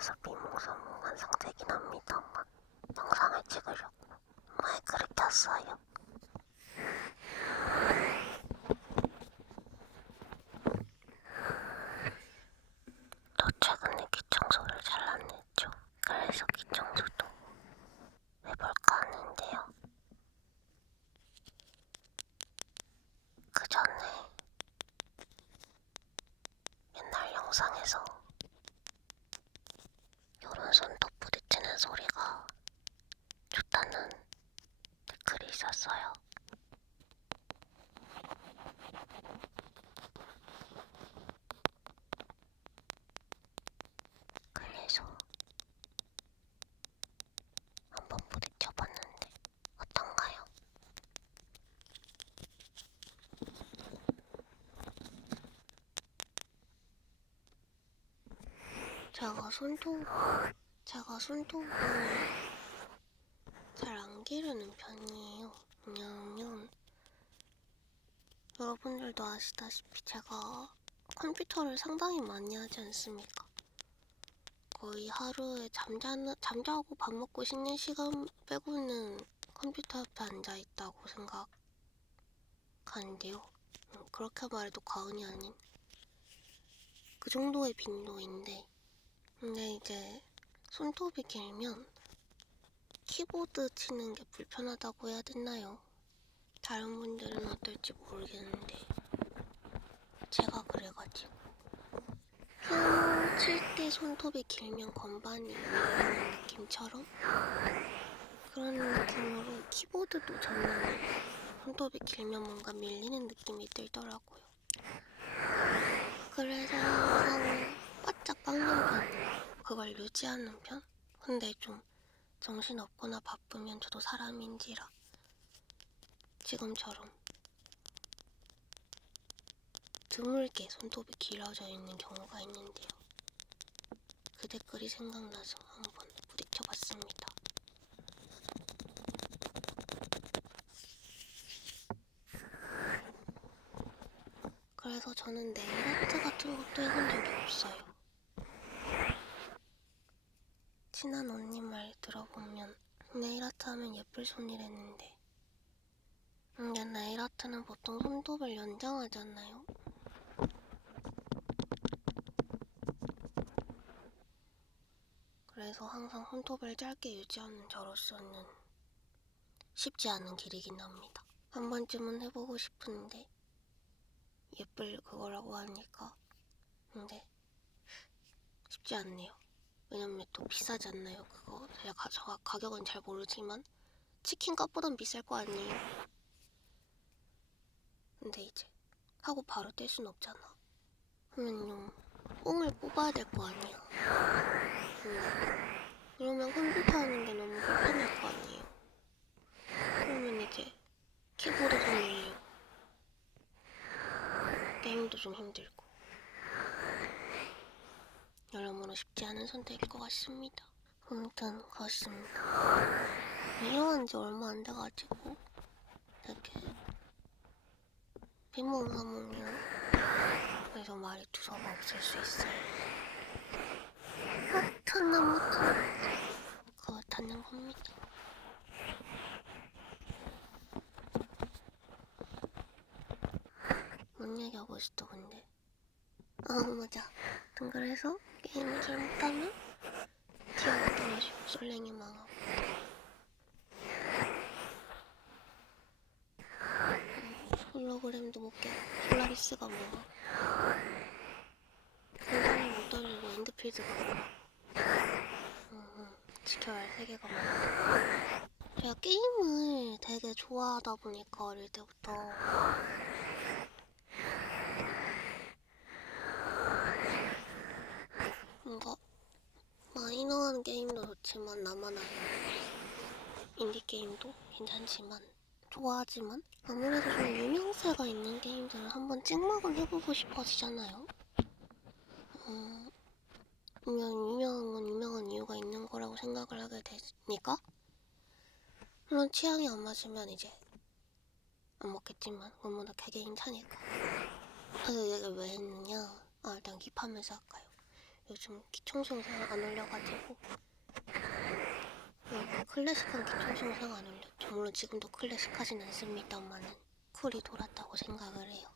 많아서 비몽사몽한 상태긴 합니다만 영상을 찍으려고 마이크를 켰어요. 또 최근에 귀청소를 잘 안 했죠. 그래서 귀청소도 해볼까 하는데요. 그 전에 옛날 영상에서 요런 손톱 부딪히는 소리가 좋다는 댓글이 있었어요. 그래서 한번 부딪혀봤는데 어떤가요? 제가 손톱을 잘 안 기르는 편이에요. 왜냐하면 여러분들도 아시다시피 제가 컴퓨터를 상당히 많이 하지 않습니까? 거의 하루에 잠자고 밥 먹고 씻는 시간 빼고는 컴퓨터 앞에 앉아있다고 생각하는데요. 그렇게 말해도 과언이 아닌 그 정도의 빈도인데, 근데 이제 손톱이 길면 키보드 치는 게 불편하다고 해야 되나요? 다른 분들은 어떨지 모르겠는데 제가 그래가지고 피아노 칠 때 손톱이 길면 건반이 밀리는 느낌처럼 그런 느낌으로 키보드도 저는 손톱이 길면 뭔가 밀리는 느낌이 들더라고요. 그래서 항상 바짝 깎는 편, 그걸 유지하는 편? 근데 좀 정신없거나 바쁘면 저도 사람인지라 지금처럼 드물게 손톱이 길어져 있는 경우가 있는데요. 그 댓글이 생각나서 한번 부딪혀봤습니다. 그래서 저는 네일아트 같은 것도 해본 적이 없어요. 친한 언니 말 들어보면 네일아트 하면 예쁠 손이랬는데, 근데 네일아트는 보통 손톱을 연장하잖아요. 그래서 항상 손톱을 짧게 유지하는 저로서는 쉽지 않은 길이긴 합니다. 한 번쯤은 해보고 싶은데 예쁠 그거라고 하니까 근데 쉽지 않네요. 왜냐면 또 비싸지 않나요? 그거 제가 가격은 잘 모르지만 치킨값보단 비쌀 거 아니에요. 근데 이제 하고 바로 뗄 순 없잖아. 그러면 뽕을 뽑아야 될 거 아니야. 그러면 컴퓨터 하는 게 너무 불편할 거 아니에요. 그러면 이제 키보드 좀 밀리고 게임도 좀 힘들고 여러모로 쉽지 않은 선택일 것 같습니다. 아무튼 그렇습니다. 이용한 지 얼마 안 돼가지고 되게 비몽사몽이요. 그래서 말이 두서가 없을 수 있어요. 아무튼 그렇다는 겁니다. 뭔 얘기하고 있었어 근데? 맞아. 그래서 게임을 잘못하면 티어가 떨어지고 솔랭이 망하고 홀로그램도 못 깨고 솔라리스가 뭐고 공간이 못 떨리고 엔드필드가 지켜야 할 세계가 많아. 제가 게임을 되게 좋아하다 보니까 어릴 때부터 뭔가 마이너한 게임도 좋지만 나만한 인디 게임도 괜찮지만 좋아하지만 아무래도 좀 유명세가 있는 게임들은 한번 찍먹은 해보고 싶어지잖아요. 유명한 건 유명한 이유가 있는 거라고 생각을 하게 되니까 물론 취향이 안 맞으면 이제 안 먹겠지만 너무나 개개인 차니까. 그래서 얘기를 왜 했느냐, 일단 깁하면서 할까요? 요즘 기청소 영상 안 올려가지고 클래식한 기청소 영상 안 올렸죠. 물론 지금도 클래식하진 않습니다만은 쿨이 돌았다고 생각을 해요.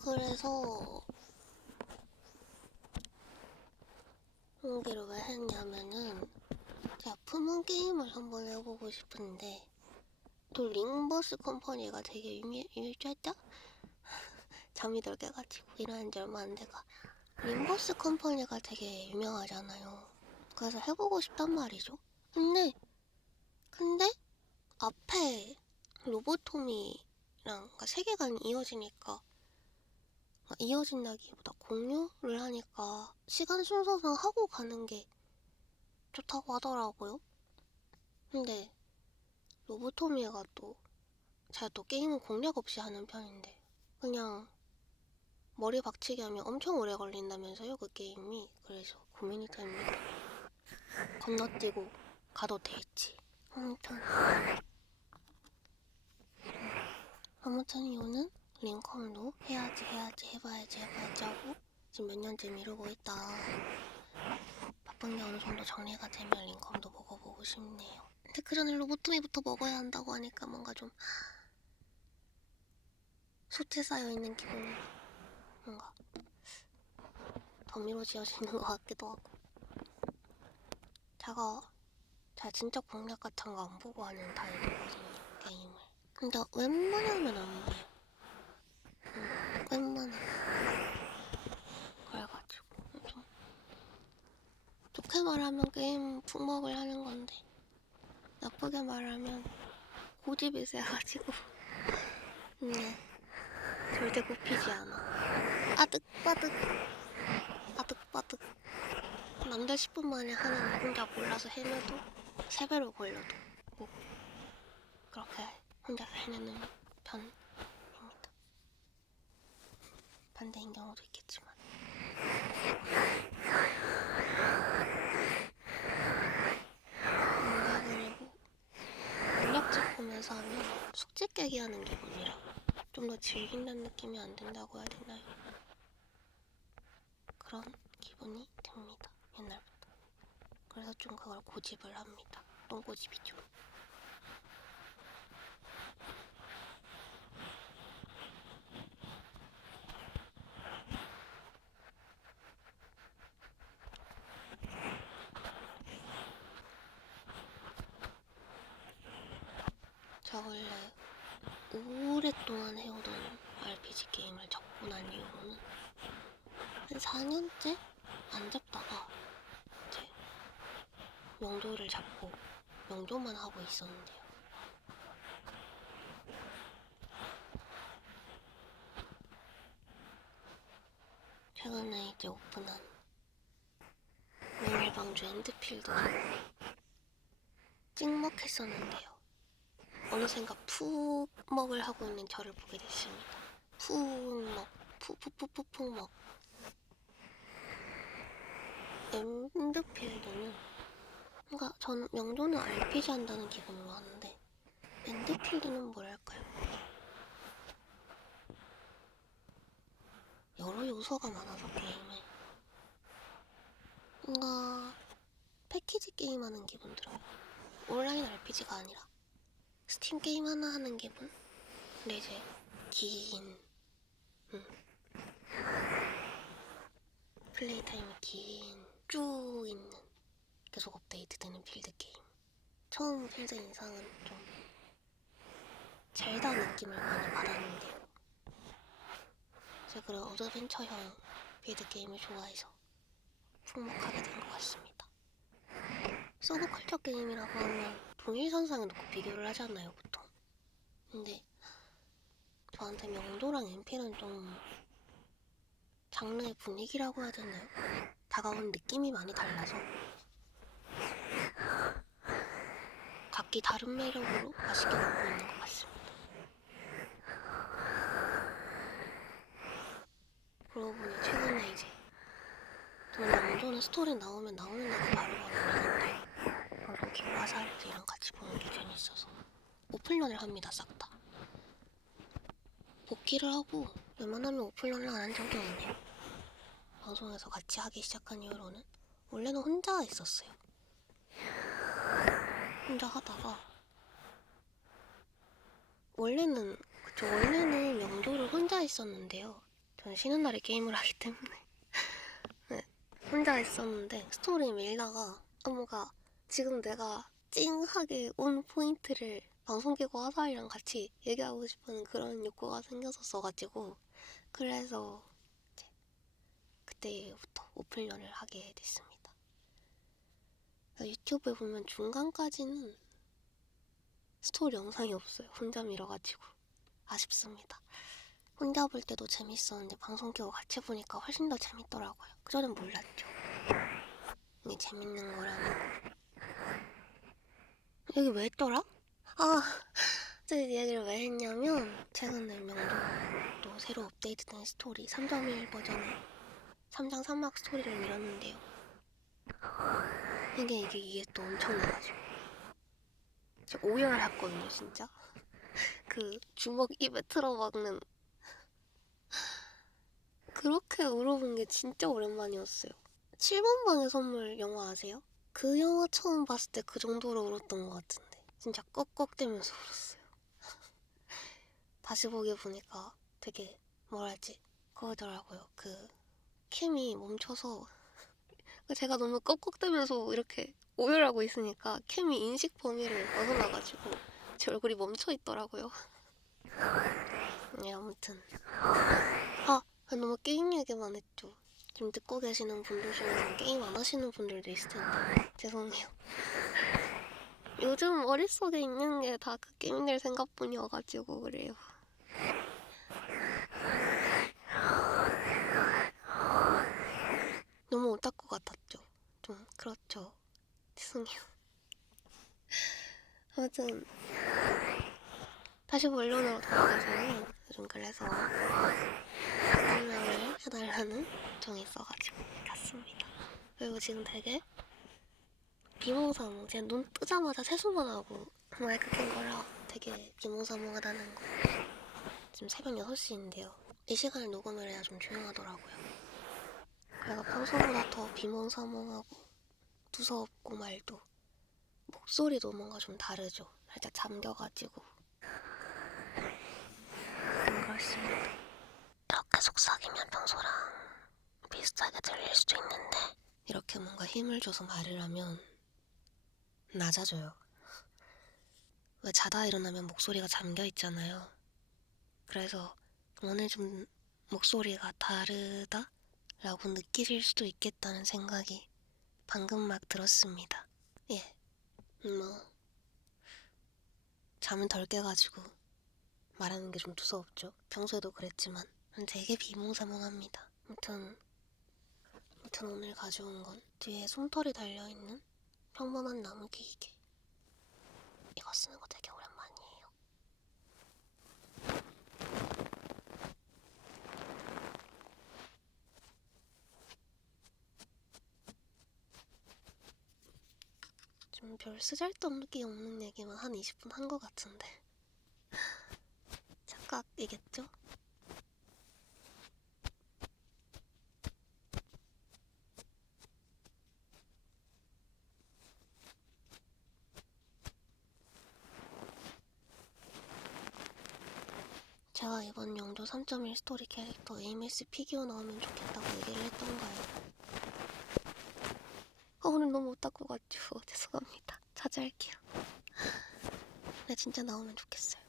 그래서 여기를 왜 했냐면은 제가 품은 게임을 한번 해보고 싶은데 또 링버스 컴퍼니가 되게 유명했죠? 잠이 덜 깨가지고 일어난 지 얼마 안 돼가 링버스 컴퍼니가 되게 유명하잖아요. 그래서 해보고 싶단 말이죠. 근데 앞에 로보토미랑 그러니까 세계관이 이어지니까 이어진다기보다 공유를 하니까 시간 순서상 하고 가는 게 좋다고 하더라고요. 근데 로보토미가 또 제가 또 게임은 공략 없이 하는 편인데 그냥 머리 박치기 하면 엄청 오래 걸린다면서요 그 게임이. 그래서 고민이 됩니다. 건너뛰고 가도 될지. 아무튼 이유는 링컴도 해야지 해봐야지 하고 지금 몇 년째 미루고 있다. 바쁜 게 어느 정도 정리가 되면 링컴도 먹어보고 싶네요. 근데 그 전에 로보토미부터 먹어야 한다고 하니까 뭔가 좀 솥에 쌓여있는 기분이 뭔가 더 미뤄지어지는 것 같기도 하고. 제가 진짜 공략 같은 거 안 보고 하는 타입이거든요, 게임을. 근데 웬만하면 안 봐요. 웬만하면. 그래가지고 좀 좋게 말하면 게임 품먹을 하는 건데 나쁘게 말하면 고집이 세가지고 절대 굽히지 않아. 아득바득 남들 10분 만에 하는 혼자 몰라서 해내도 3배로 걸려도 뭐 그렇게 혼자서 해내는 편입니다. 반대인 경우도 있겠지만. 그리고 전략집 보면서 하면 숙제 깨기 하는 기분이라 좀 더 즐긴다는 느낌이 안 든다고 해야 되나요? 그런 기분이 듭니다. 옛날부터. 그래서 좀 그걸 고집을 합니다. 똥고집이죠. 저 원래 오랫동안 해오던 RPG 게임을 접고 난 이후로는 한 4년째 안 잡다가 이제 명조를 잡고 명조만 하고 있었는데요. 최근에 이제 오픈한 맹일방주 엔드필드를 찍먹했었는데요. 어느샌가 푹먹을 하고 있는 저를 보게 됐습니다. 푹먹, 푹먹. 엔드필드는 그러니까 저는 명조는 RPG 한다는 기분으로 하는데 엔드필드는 뭐랄까요? 여러 요소가 많아서 게임에 뭔가 패키지 게임하는 기분 들어요. 온라인 RPG가 아니라 스팀 게임 하나 하는 기분? 근데 이제 긴 플레이 타임이 긴 쭉 있는 계속 업데이트되는 필드 게임. 처음 필드 인상은 좀 젤다 느낌을 많이 받았는데요. 제가 그런 어드벤처형 필드 게임을 좋아해서 푹먹하게 된 것 같습니다. 서브컬처 게임이라고 하면 동일선상에 놓고 비교를 하잖아요, 보통. 근데 저한테 명도랑 MP는 좀 장르의 분위기라고 해야 되나요? 다가오는 느낌이 많이 달라서 각기 다른 매력으로 맛있게 먹고 있는 것 같습니다. 그러고 보니 최근에 이제 저는 명도는 스토리 나오는 대로 바로 하는데 로기고 화살들이랑 같이 보는 게 재밌어서 오픈런을 합니다, 싹 다. 복귀를 하고 웬만하면 오픈런을 안 한 적이 없네요. 방송에서 같이 하기 시작한 이후로는 원래는 혼자 있었어요. 혼자 하다가 원래는 명조를 혼자 있었는데요. 저는 쉬는 날에 게임을 하기 때문에 네, 혼자 있었는데 스토리 밀다가 뭔가 지금 내가 찡하게 온 포인트를 방송 켜고 화살이랑 같이 얘기하고 싶은 그런 욕구가 생겼었어가지고 그래서 이제 그때부터 오픈런을 하게 됐습니다. 유튜브에 보면 중간까지는 스토리 영상이 없어요. 혼자 밀어가지고 아쉽습니다. 혼자 볼 때도 재밌었는데 방송 켜고 같이 보니까 훨씬 더 재밌더라고요. 그전엔 몰랐죠. 이게 재밌는 거라는. 여기 왜 했더라? 저 이 얘기를 왜 했냐면 최근에 명도도 새로 업데이트된 스토리 3.1 버전을 3장 3막 스토리를 밀었는데요. 이게 또 엄청나가지고 진짜 오열했거든요 진짜. 그 주먹 입에 틀어박는 그렇게 울어본 게 진짜 오랜만이었어요. 7번 방의 선물 영화 아세요? 그 영화 처음 봤을 때 그 정도로 울었던 것 같은데 진짜 꺽꺽대면서 울었어요. 다시 보기 보니까 되게 뭐랄지 그거더라고요. 그 캠이 멈춰서 제가 너무 꺽꺽대면서 이렇게 오열하고 있으니까 캠이 인식 범위를 벗어나가지고 제 얼굴이 멈춰있더라고요. 네, 아무튼 너무 게임 얘기만 했죠. 지금 듣고 계시는 분들 중에서 게임 안 하시는 분들도 있을 텐데 죄송해요. 요즘 머릿속에 있는 게 다 그 게임들 생각뿐이어가지고 그래요. 너무 오타쿠 같았죠? 좀 그렇죠. 죄송해요. 아무튼 다시 본론으로 돌아가서는 요즘 그래서 설명을 해달라는 요청이 있어가지고 갔습니다. 그리고 지금 되게 비몽사몽 그냥 눈 뜨자마자 세수만 하고 마이크 켠 거라 되게 비몽사몽하다는 거. 지금 새벽 6시인데요. 이 시간에 녹음을 해야 좀 조용하더라고요. 그래서 평소보다 더 비몽사몽하고 두서없고 말도 목소리도 뭔가 좀 다르죠. 살짝 잠겨가지고 그렇습니다. 이렇게 속삭이면 평소랑 비슷하게 들릴 수도 있는데 이렇게 뭔가 힘을 줘서 말을 하면 낮아져요. 왜 자다 일어나면 목소리가 잠겨있잖아요. 그래서 오늘 좀 목소리가 다르다? 라고 느끼실 수도 있겠다는 생각이 방금 막 들었습니다. 예, 잠은 덜 깨가지고 말하는 게 좀 두서없죠. 평소에도 그랬지만 되게 비몽사몽합니다. 아무튼 오늘 가져온 건 뒤에 솜털이 달려있는 평범한 나무 기계. 이거 쓰는 거 되게 오랜만이에요. 좀 별 쓰잘데기 없는 얘기만 한 20분 한 것 같은데 착각이겠죠? 제가 이번 영조 3.1 스토리 캐릭터 AMS 피규어 나오면 좋겠다고 얘기를 했던가요? 오늘 너무 오타쿠 같죠? 죄송합니다. 자제할게요. 근데 진짜 나오면 좋겠어요.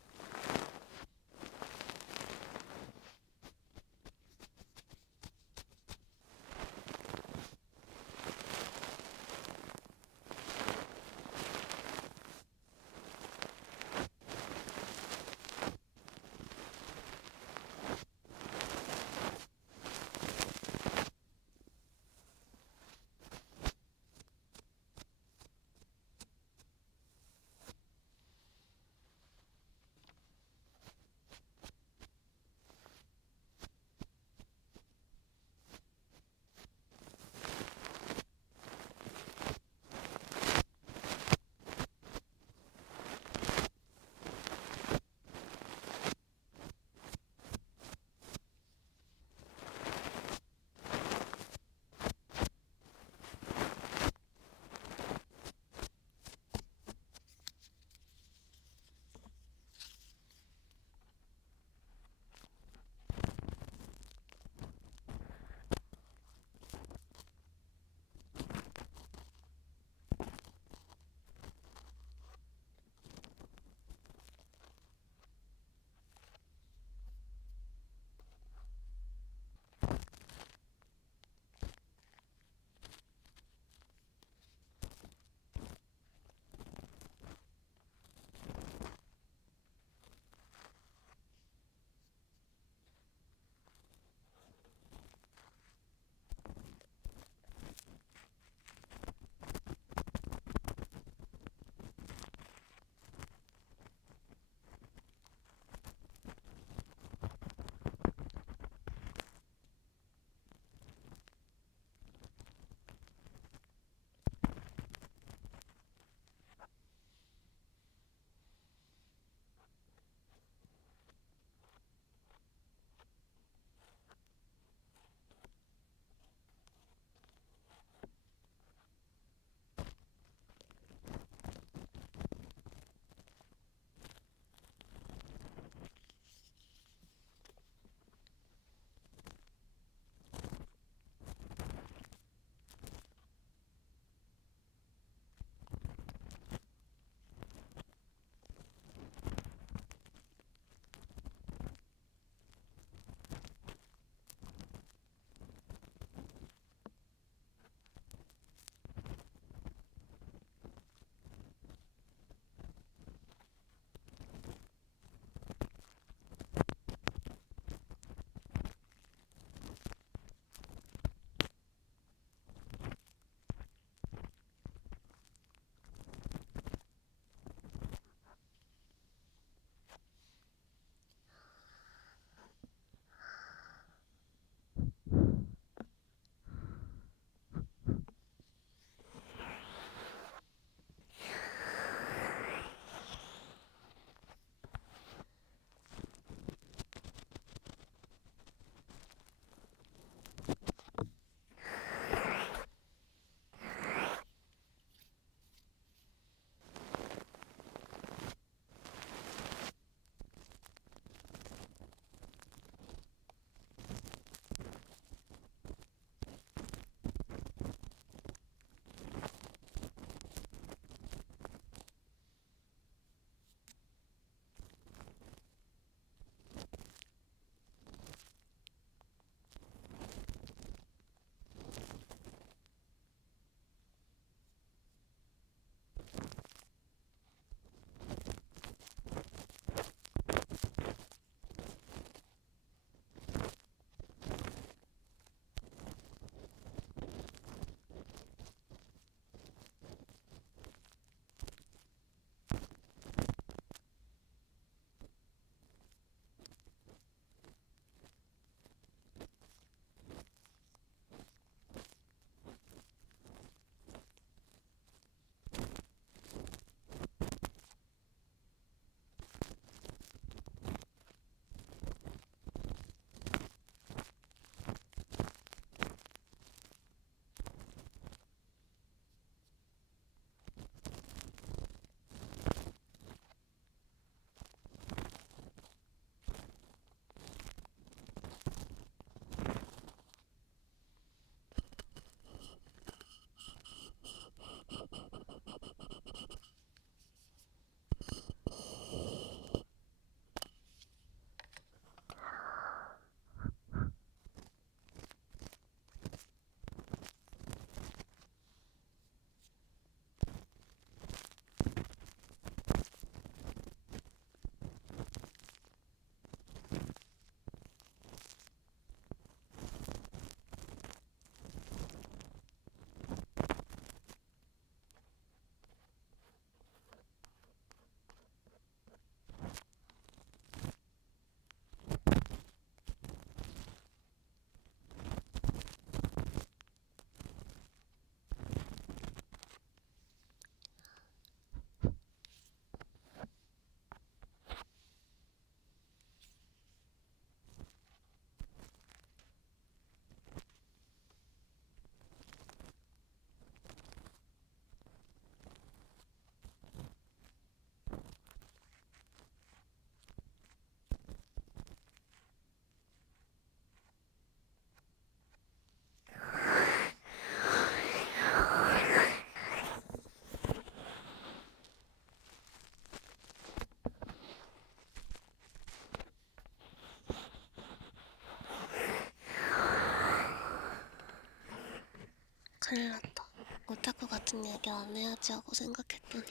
오타쿠 같은 얘기 안 해야지 하고 생각했더니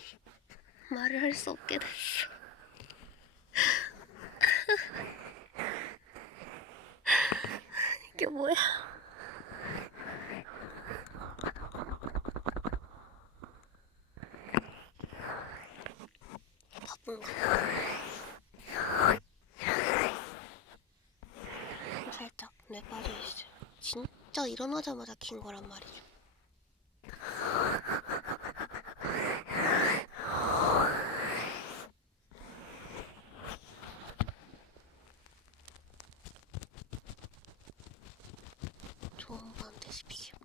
말을 할 수 없게 됐어. 이게 뭐야? 바쁜가? 살짝 뇌발이 있어요. 진짜 일어나자마자 킨 거란 말이죠. 좋은 밤 되십시오.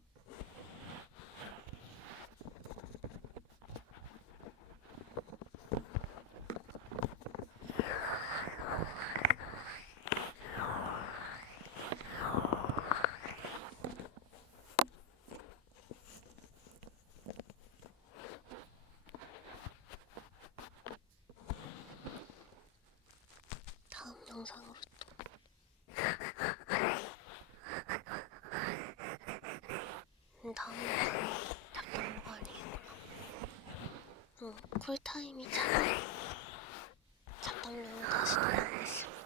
다음 영상으로 또 다음 영상은 잡담로가 아니겠구나. 쿨타임이 차고 잡담로는 다시 돌아오겠어.